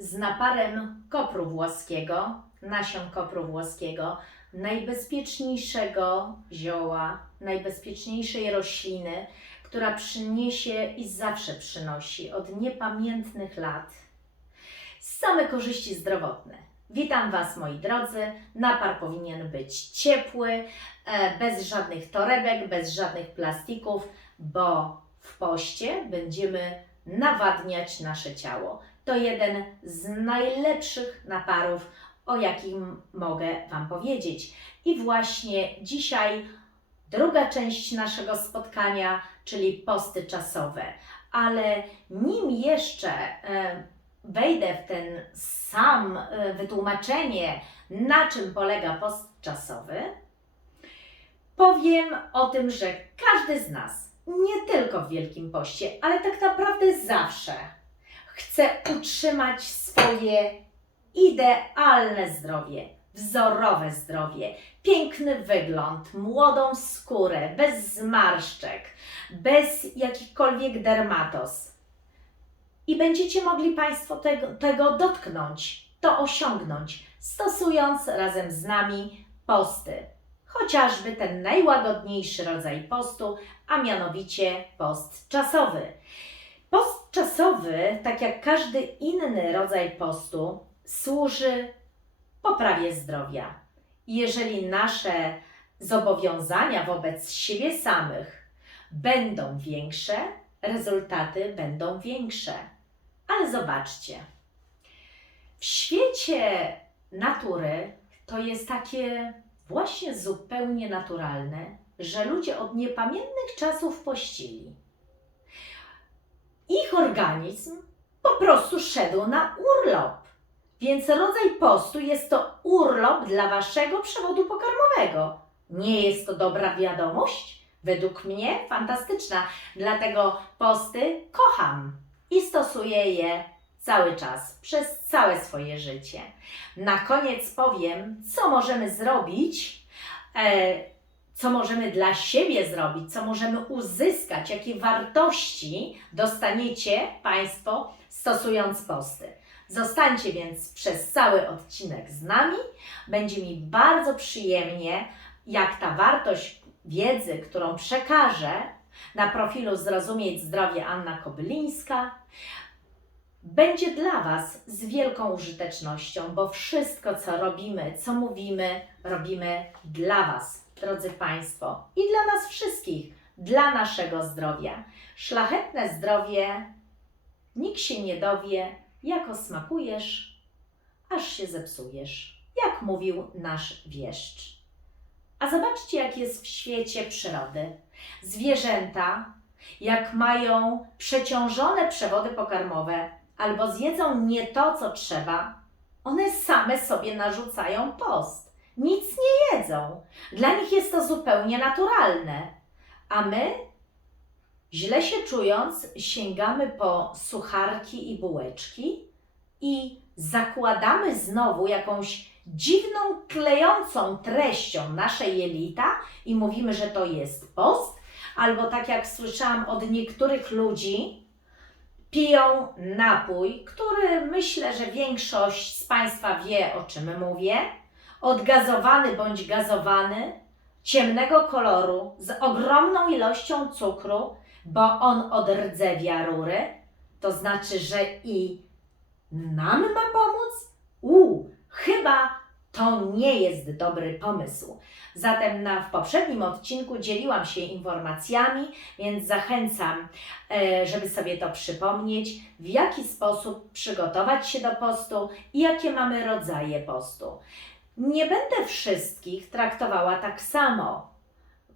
z naparem kopru włoskiego, nasion kopru włoskiego, najbezpieczniejszego zioła, najbezpieczniejszej rośliny, która przyniesie i zawsze przynosi od niepamiętnych lat same korzyści zdrowotne. Witam Was, moi drodzy. Napar powinien być ciepły, e, bez żadnych torebek, bez żadnych plastików, bo w poście będziemy nawadniać nasze ciało. To jeden z najlepszych naparów, o jakim mogę Wam powiedzieć. I właśnie dzisiaj druga część naszego spotkania, czyli posty czasowe. Ale nim jeszcze e, wejdę w ten sam e, wytłumaczenie, na czym polega post czasowy, powiem o tym, że każdy z nas, nie tylko w Wielkim Poście, ale tak naprawdę zawsze chce utrzymać swoje idealne zdrowie, wzorowe zdrowie, piękny wygląd, młodą skórę, bez zmarszczek, bez jakichkolwiek dermatos. I będziecie mogli Państwo tego, tego dotknąć, to osiągnąć, stosując razem z nami posty. Chociażby ten najłagodniejszy rodzaj postu, a mianowicie post czasowy. Post czasowy, tak jak każdy inny rodzaj postu, służy poprawie zdrowia. Jeżeli nasze zobowiązania wobec siebie samych będą większe, rezultaty będą większe. Ale zobaczcie, w świecie natury to jest takie właśnie zupełnie naturalne, że ludzie od niepamiętnych czasów pościli. Ich organizm po prostu szedł na urlop. Więc rodzaj postu jest to urlop dla waszego przewodu pokarmowego. Nie jest to dobra wiadomość? Według mnie fantastyczna, dlatego posty kocham i stosuję je cały czas, przez całe swoje życie. Na koniec powiem, co możemy zrobić, e, co możemy dla siebie zrobić, co możemy uzyskać, jakie wartości dostaniecie Państwo stosując posty. Zostańcie więc przez cały odcinek z nami. Będzie mi bardzo przyjemnie, jak ta wartość wiedzy, którą przekażę na profilu Zrozumieć Zdrowie Anna Kobylińska, będzie dla Was z wielką użytecznością, bo wszystko, co robimy, co mówimy, robimy dla Was, drodzy Państwo, i dla nas wszystkich, dla naszego zdrowia. Szlachetne zdrowie nikt się nie dowie, jako smakujesz, aż się zepsujesz, jak mówił nasz wieszcz. A zobaczcie, jak jest w świecie przyrody. Zwierzęta, jak mają przeciążone przewody pokarmowe albo zjedzą nie to, co trzeba, one same sobie narzucają post. Nic nie jedzą. Dla nich jest to zupełnie naturalne. A my, źle się czując, sięgamy po sucharki i bułeczki i zakładamy znowu jakąś dziwną, klejącą treścią nasze jelita i mówimy, że to jest post, albo tak jak słyszałam od niektórych ludzi, piją napój, który myślę, że większość z Państwa wie, o czym mówię, odgazowany bądź gazowany, ciemnego koloru, z ogromną ilością cukru, bo on odrdzewia rury, to znaczy, że i nam ma pomóc? U, chyba to nie jest dobry pomysł. Zatem na, w poprzednim odcinku dzieliłam się informacjami, więc zachęcam, e, żeby sobie to przypomnieć, w jaki sposób przygotować się do postu i jakie mamy rodzaje postu. Nie będę wszystkich traktowała tak samo.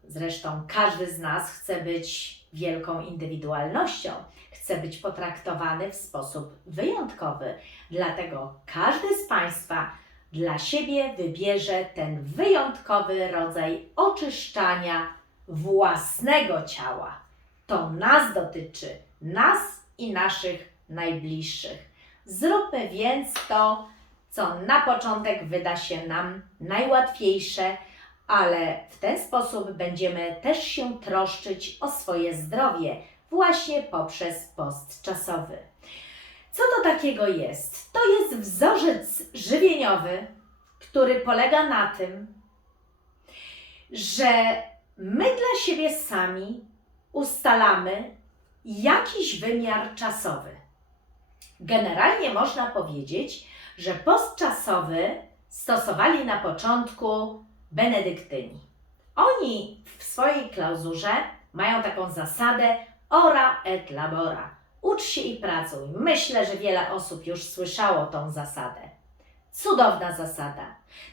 Zresztą każdy z nas chce być wielką indywidualnością, chce być potraktowany w sposób wyjątkowy. Dlatego każdy z Państwa dla siebie wybierze ten wyjątkowy rodzaj oczyszczania własnego ciała. To nas dotyczy, nas i naszych najbliższych. Zróbmy więc to, co na początek wyda się nam najłatwiejsze, ale w ten sposób będziemy też się troszczyć o swoje zdrowie właśnie poprzez post czasowy. Co to takiego jest? To jest wzorzec żywieniowy, który polega na tym, że my dla siebie sami ustalamy jakiś wymiar czasowy. Generalnie można powiedzieć, że post czasowy stosowali na początku benedyktyni. Oni w swojej klauzurze mają taką zasadę ora et labora. Ucz się i pracuj. Myślę, że wiele osób już słyszało tą zasadę. Cudowna zasada.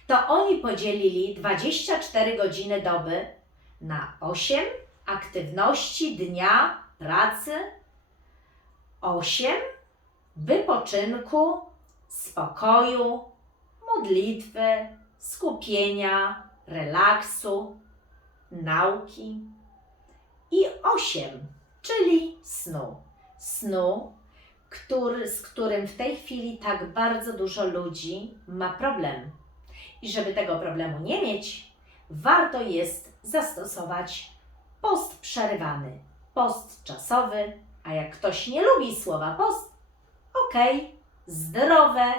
To oni podzielili 24 godziny doby na 8 aktywności dnia pracy, 8 wypoczynku, spokoju, modlitwy, skupienia, relaksu, nauki i 8, czyli snu. Snu, który, z którym w tej chwili tak bardzo dużo ludzi ma problem. I żeby tego problemu nie mieć, warto jest zastosować post przerywany, post czasowy, a jak ktoś nie lubi słowa post, okej, zdrowe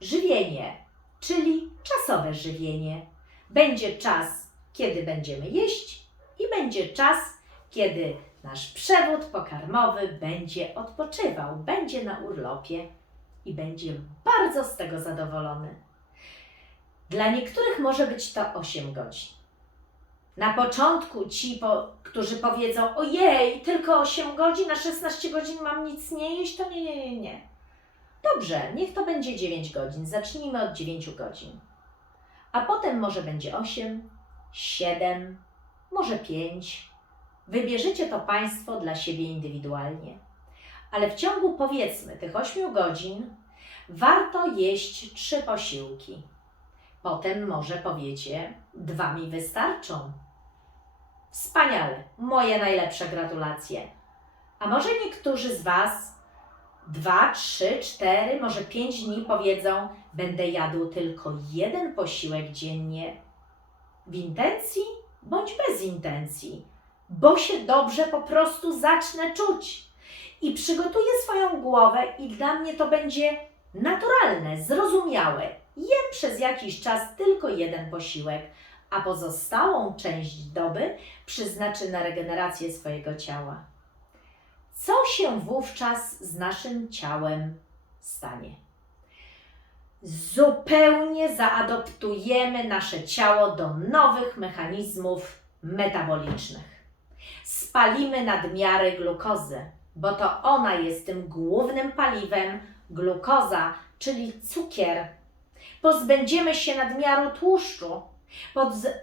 żywienie, czyli czasowe żywienie. Będzie czas, kiedy będziemy jeść i będzie czas, kiedy nasz przewód pokarmowy będzie odpoczywał, będzie na urlopie i będzie bardzo z tego zadowolony. Dla niektórych może być to 8 godzin. Na początku ci, którzy powiedzą: Ojej, tylko 8 godzin, na 16 godzin mam nic nie jeść, to nie, nie, nie, nie. Dobrze, niech to będzie 9 godzin. Zacznijmy od 9 godzin. A potem może będzie 8, 7, może 5. Wybierzecie to Państwo dla siebie indywidualnie. Ale w ciągu powiedzmy tych 8 godzin warto jeść 3 posiłki. Potem może powiecie, dwa mi wystarczą. Wspaniale, moje najlepsze gratulacje. A może niektórzy z Was dwa, trzy, cztery, może pięć dni powiedzą, będę jadł tylko jeden posiłek dziennie. W intencji bądź bez intencji, bo się dobrze po prostu zacznę czuć. I przygotuję swoją głowę, i dla mnie to będzie naturalne, zrozumiałe. Jem przez jakiś czas tylko jeden posiłek, a pozostałą część doby przeznaczę na regenerację swojego ciała. Co się wówczas z naszym ciałem stanie? Zupełnie zaadoptujemy nasze ciało do nowych mechanizmów metabolicznych. Spalimy nadmiary glukozy, bo to ona jest tym głównym paliwem, glukoza, czyli cukier. Pozbędziemy się nadmiaru tłuszczu,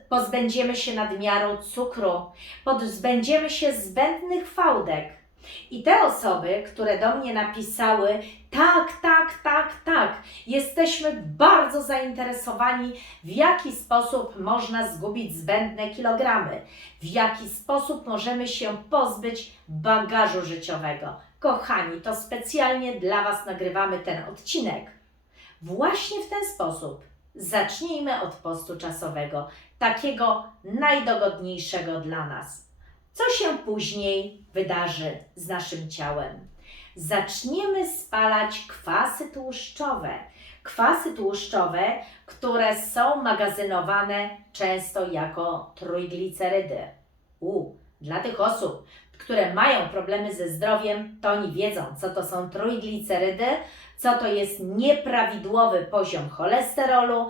pozbędziemy się nadmiaru cukru, pozbędziemy się zbędnych fałdek. I te osoby, które do mnie napisały, tak, tak, tak, tak, jesteśmy bardzo zainteresowani, w jaki sposób można zgubić zbędne kilogramy, w jaki sposób możemy się pozbyć bagażu życiowego. Kochani, to specjalnie dla Was nagrywamy ten odcinek. Właśnie w ten sposób Zacznijmy od postu czasowego, takiego najdogodniejszego dla nas. Co się później wydarzy z naszym ciałem? Zaczniemy spalać kwasy tłuszczowe. Kwasy tłuszczowe, które są magazynowane często jako trójglicerydy. U, dla tych osób, które mają problemy ze zdrowiem, to oni wiedzą, co to są trójglicerydy, co to jest nieprawidłowy poziom cholesterolu,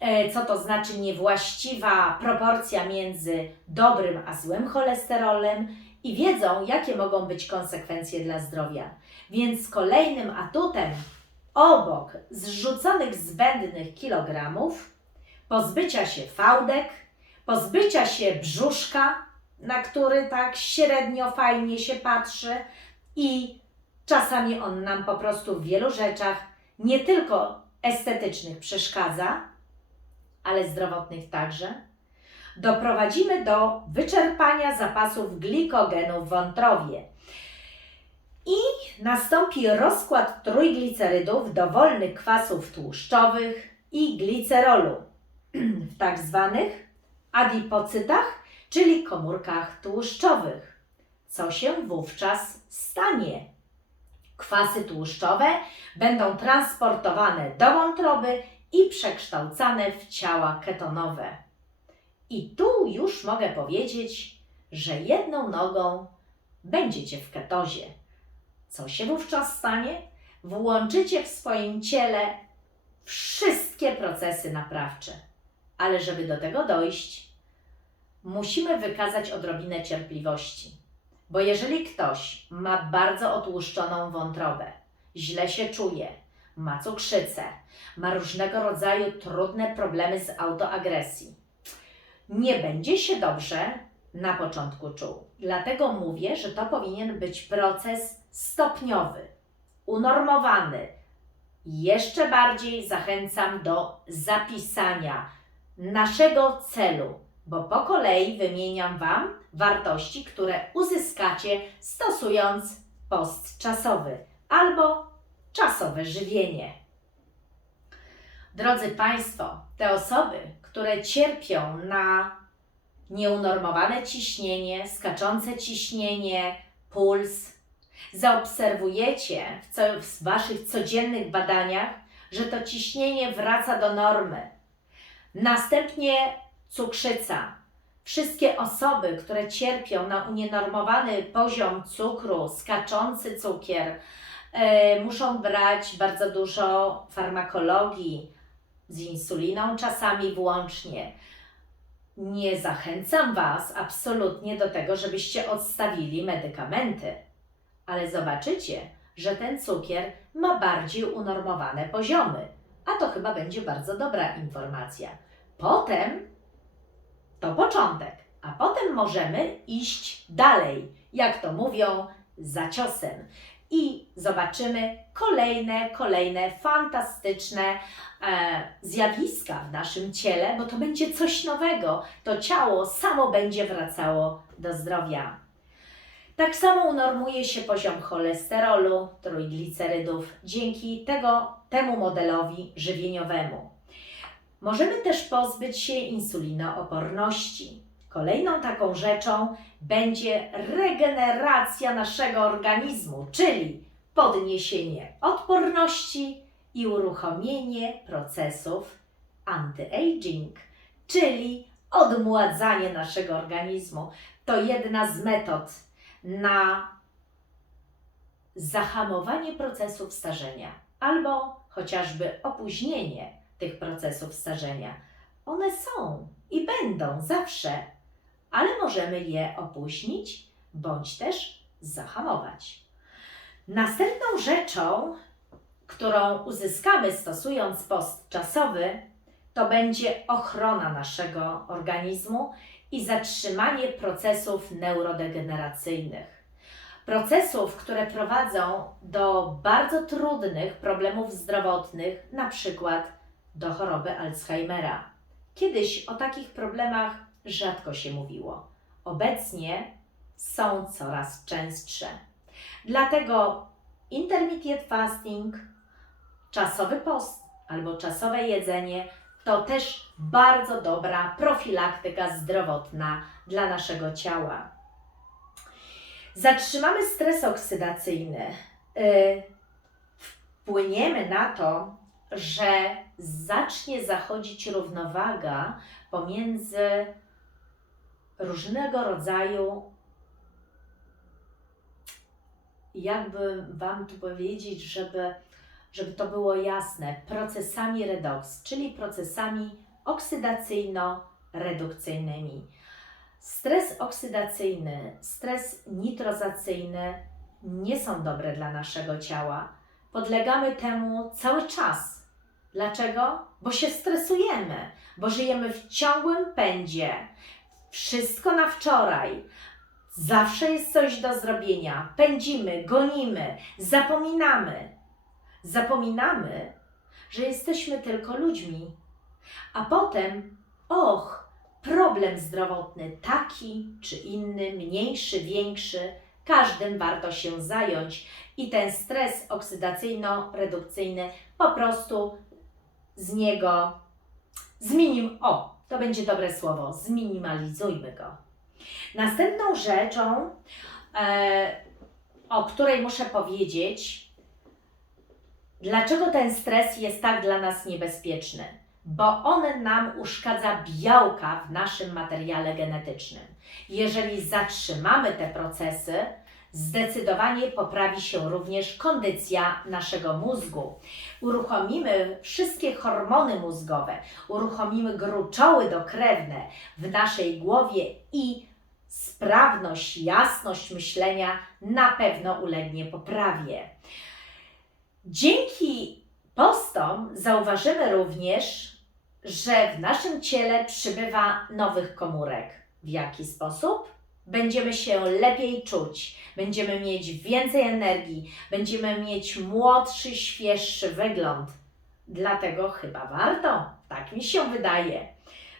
e, co to znaczy niewłaściwa proporcja między dobrym a złym cholesterolem i wiedzą, jakie mogą być konsekwencje dla zdrowia. Więc kolejnym atutem obok zrzuconych zbędnych kilogramów, pozbycia się fałdek, pozbycia się brzuszka, na który tak średnio fajnie się patrzy i czasami on nam po prostu w wielu rzeczach nie tylko estetycznych przeszkadza, ale zdrowotnych także. Doprowadzimy do wyczerpania zapasów glikogenu w wątrobie. I nastąpi rozkład trójglicerydów dowolnych kwasów tłuszczowych i glicerolu w tak zwanych adipocytach czyli komórkach tłuszczowych. Co się wówczas stanie? Kwasy tłuszczowe będą transportowane do wątroby i przekształcane w ciała ketonowe. I tu już mogę powiedzieć, że jedną nogą będziecie w ketozie. Co się wówczas stanie? Włączycie w swoim ciele wszystkie procesy naprawcze. Ale żeby do tego dojść, musimy wykazać odrobinę cierpliwości. Bo jeżeli ktoś ma bardzo otłuszczoną wątrobę, źle się czuje, ma cukrzycę, ma różnego rodzaju trudne problemy z autoagresji, nie będzie się dobrze na początku czuł. Dlatego mówię, że to powinien być proces stopniowy, unormowany. Jeszcze bardziej zachęcam do zapisania naszego celu, bo po kolei wymieniam Wam wartości, które uzyskacie stosując post czasowy albo czasowe żywienie. Drodzy Państwo, te osoby, które cierpią na nieunormowane ciśnienie, skaczące ciśnienie, puls, zaobserwujecie w, co, w Waszych codziennych badaniach, że to ciśnienie wraca do normy. Następnie cukrzyca. Wszystkie osoby, które cierpią na unienormowany poziom cukru, skaczący cukier, e, muszą brać bardzo dużo farmakologii, z insuliną czasami włącznie. Nie zachęcam Was absolutnie do tego, żebyście odstawili medykamenty, ale zobaczycie, że ten cukier ma bardziej unormowane poziomy, a to chyba będzie bardzo dobra informacja. Potem to początek, a potem możemy iść dalej, jak to mówią, za ciosem. I zobaczymy kolejne, kolejne fantastyczne e, zjawiska w naszym ciele, bo to będzie coś nowego. To ciało samo będzie wracało do zdrowia. Tak samo unormuje się poziom cholesterolu, trójglicerydów dzięki tego, temu modelowi żywieniowemu. Możemy też pozbyć się insulinooporności. Kolejną taką rzeczą będzie regeneracja naszego organizmu, czyli podniesienie odporności i uruchomienie procesów anti-aging, czyli odmładzanie naszego organizmu. To jedna z metod na zahamowanie procesów starzenia albo chociażby opóźnienie tych procesów starzenia. One są i będą zawsze, ale możemy je opóźnić bądź też zahamować. Następną rzeczą, którą uzyskamy stosując post czasowy, to będzie ochrona naszego organizmu i zatrzymanie procesów neurodegeneracyjnych. Procesów, które prowadzą do bardzo trudnych problemów zdrowotnych, na przykład do choroby Alzheimera. Kiedyś o takich problemach rzadko się mówiło. Obecnie są coraz częstsze. Dlatego intermediate fasting, czasowy post albo czasowe jedzenie to też bardzo dobra profilaktyka zdrowotna dla naszego ciała. Zatrzymamy stres oksydacyjny. Yy, wpłyniemy na to, że zacznie zachodzić równowaga pomiędzy różnego rodzaju, jakby Wam tu powiedzieć, żeby, żeby to było jasne, procesami redoks, czyli procesami oksydacyjno-redukcyjnymi. Stres oksydacyjny, stres nitrozacyjny nie są dobre dla naszego ciała. Podlegamy temu cały czas. Dlaczego? Bo się stresujemy, bo żyjemy w ciągłym pędzie. Wszystko na wczoraj. Zawsze jest coś do zrobienia. Pędzimy, gonimy, zapominamy. Zapominamy, że jesteśmy tylko ludźmi. A potem, och, problem zdrowotny taki czy inny, mniejszy, większy, każdym warto się zająć i ten stres oksydacyjno-redukcyjny po prostu z niego zminim. O, to będzie dobre słowo, zminimalizujmy go. Następną rzeczą, e, o której muszę powiedzieć, Dlaczego ten stres jest tak dla nas niebezpieczny? Bo on nam uszkadza białka w naszym materiale genetycznym. Jeżeli zatrzymamy te procesy, zdecydowanie poprawi się również kondycja naszego mózgu. Uruchomimy wszystkie hormony mózgowe, uruchomimy gruczoły dokrewne w naszej głowie i sprawność, jasność myślenia na pewno ulegnie poprawie. Dzięki postom zauważymy również, że w naszym ciele przybywa nowych komórek. W jaki sposób? Będziemy się lepiej czuć, będziemy mieć więcej energii, będziemy mieć młodszy, świeższy wygląd. Dlatego chyba warto, tak mi się wydaje.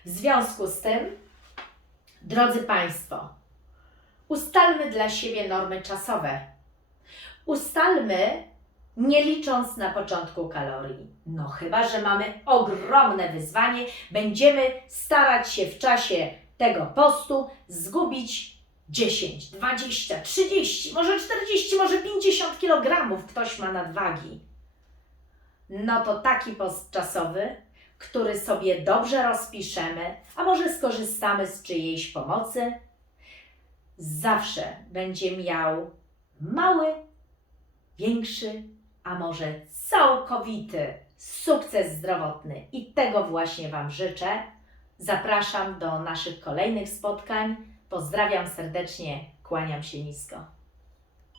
W związku z tym, drodzy Państwo, ustalmy dla siebie normy czasowe. Ustalmy, nie licząc na początku kalorii. No chyba, że mamy ogromne wyzwanie, będziemy starać się w czasie tego postu zgubić 10, 20, 30, może 40, może 50 kg ktoś ma nadwagi. No to taki post czasowy, który sobie dobrze rozpiszemy, a może skorzystamy z czyjejś pomocy, zawsze będzie miał mały, większy, a może całkowity sukces zdrowotny. I tego właśnie Wam życzę. Zapraszam do naszych kolejnych spotkań. Pozdrawiam serdecznie, kłaniam się nisko.